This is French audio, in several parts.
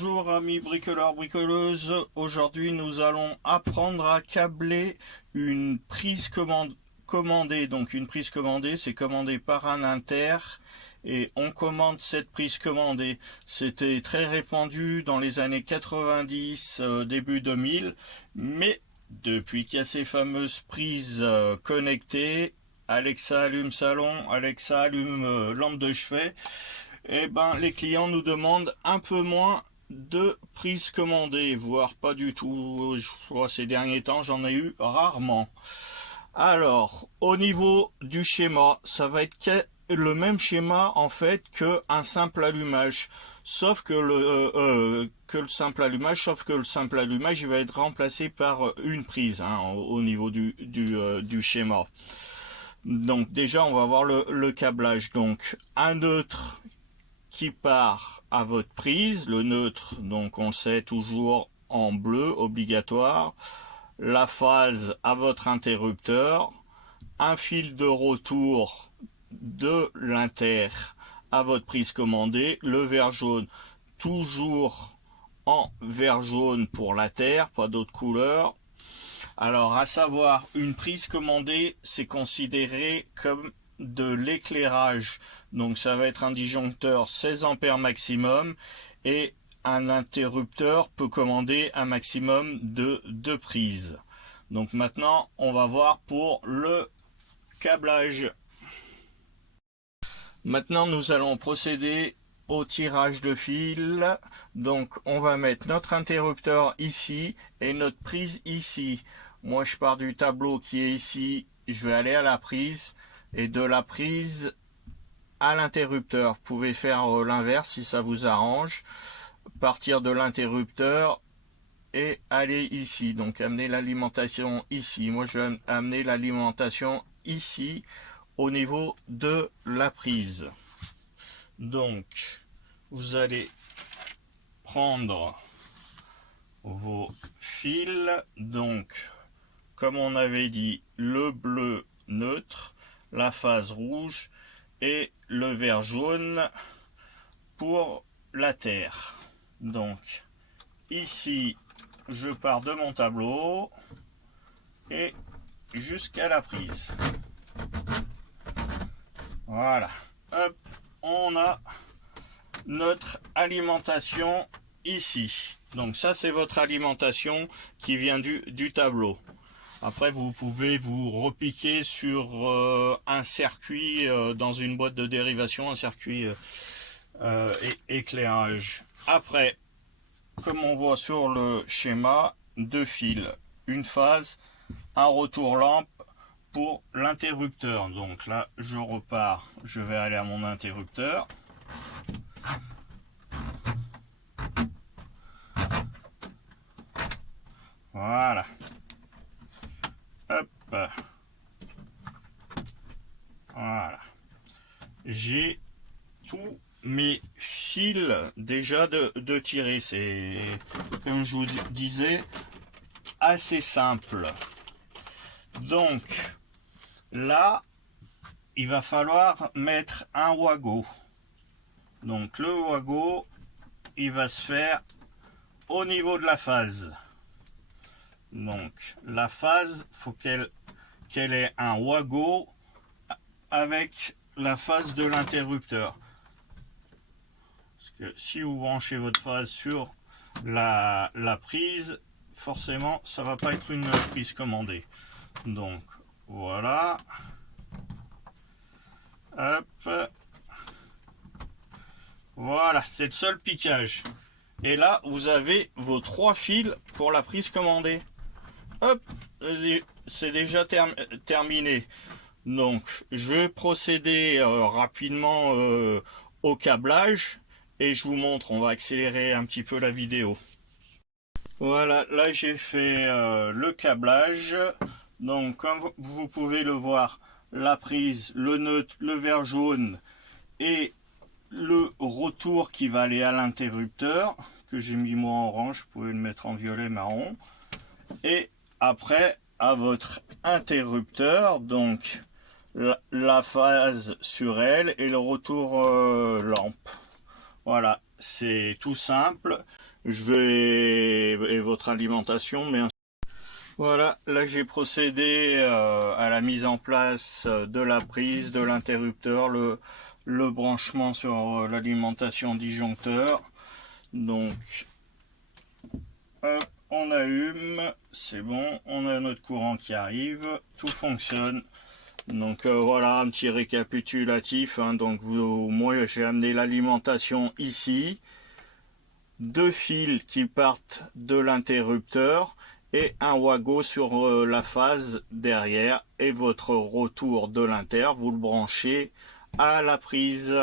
Bonjour amis bricoleurs, bricoleuses, aujourd'hui nous allons apprendre à câbler une prise commandée. Donc une prise commandée, c'est commandé par un inter et on commande cette prise commandée. C'était très répandu dans les années 90, début 2000, mais depuis qu'il y a ces fameuses prises connectées, Alexa allume salon, Alexa allume lampe de chevet, et ben les clients nous demandent un peu moins de prises commandées, voire pas du tout. Je crois ces derniers temps j'en ai eu rarement. Alors au niveau du schéma, ça va être le même schéma en fait que un simple allumage, sauf que le simple allumage, il va être remplacé par une prise au niveau du schéma. Donc déjà on va voir le câblage. Donc un neutre qui part à votre prise, le neutre, donc on le sait, toujours en bleu, obligatoire, la phase à votre interrupteur, un fil de retour de l'inter à votre prise commandée, le vert jaune, toujours en vert jaune pour la terre, pas d'autre couleur. Alors à savoir, une prise commandée, c'est considéré comme de l'éclairage, donc ça va être un disjoncteur 16 ampères maximum et un interrupteur peut commander un maximum de 2 prises. Donc maintenant on va voir pour le câblage. Maintenant nous allons procéder au tirage de fil. Donc on va mettre notre interrupteur ici et notre prise ici. Moi je pars du tableau qui est ici, je vais aller à la prise, et de la prise à l'interrupteur. Vous pouvez faire l'inverse si ça vous arrange, partir de l'interrupteur et aller ici, donc amener l'alimentation ici. Moi je vais amener l'alimentation ici au niveau de la prise. Donc vous allez prendre vos fils, donc comme on avait dit, le bleu neutre, la phase rouge et le vert jaune pour la terre. Donc ici je pars de mon tableau et jusqu'à la prise. Voilà, hop, on a notre alimentation ici. Donc ça c'est votre alimentation qui vient du tableau. Après vous pouvez vous repiquer sur un circuit dans une boîte de dérivation, un circuit éclairage. Après, comme on voit sur le schéma, 2 fils, une phase, un retour lampe pour l'interrupteur. Donc là je repars, je vais aller à mon interrupteur. Voilà. Hop. Voilà. J'ai tous mes fils déjà de tirer. C'est, comme je vous disais, assez simple. Donc là, il va falloir mettre un wago. Donc le wago, il va se faire au niveau de la phase. Donc la phase, faut qu'elle ait un wago avec la phase de l'interrupteur. Parce que si vous branchez votre phase sur la prise, forcément ça va pas être une prise commandée. Donc voilà. Hop. Voilà, c'est le seul piquage. Et là vous avez vos 3 fils pour la prise commandée. Hop, c'est déjà terminé. Donc je vais procéder rapidement au câblage et je vous montre. On va accélérer un petit peu la vidéo. Voilà, là j'ai fait le câblage. Donc comme vous pouvez le voir, la prise, le neutre, le vert jaune et le retour qui va aller à l'interrupteur, que j'ai mis moi en orange, vous pouvez le mettre en violet, marron. Et après à votre interrupteur, donc la phase sur elle et le retour lampe. Voilà, c'est tout simple. et votre alimentation, bien. Voilà, là j'ai procédé à la mise en place de la prise, de l'interrupteur, le branchement sur l'alimentation disjoncteur. Donc, hop, on allume, c'est bon, on a notre courant qui arrive, tout fonctionne. Donc voilà un petit récapitulatif, hein. Donc moi j'ai amené l'alimentation ici, deux fils qui partent de l'interrupteur et un wago sur la phase derrière, et votre retour de l'inter, vous le branchez à la prise.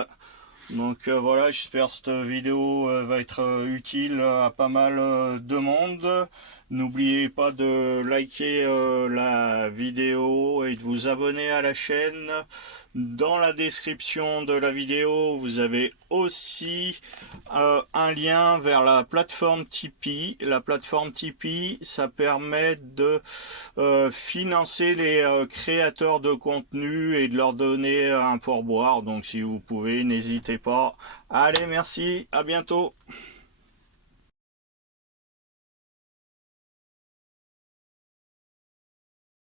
Donc voilà, j'espère que cette vidéo va être utile à pas mal de monde. N'oubliez pas de liker la vidéo et de vous abonner à la chaîne. Dans la description de la vidéo, vous avez aussi un lien vers la plateforme Tipeee. La plateforme Tipeee, ça permet de financer les créateurs de contenu et de leur donner un pourboire. Donc si vous pouvez, n'hésitez pas. Allez, merci, à bientôt.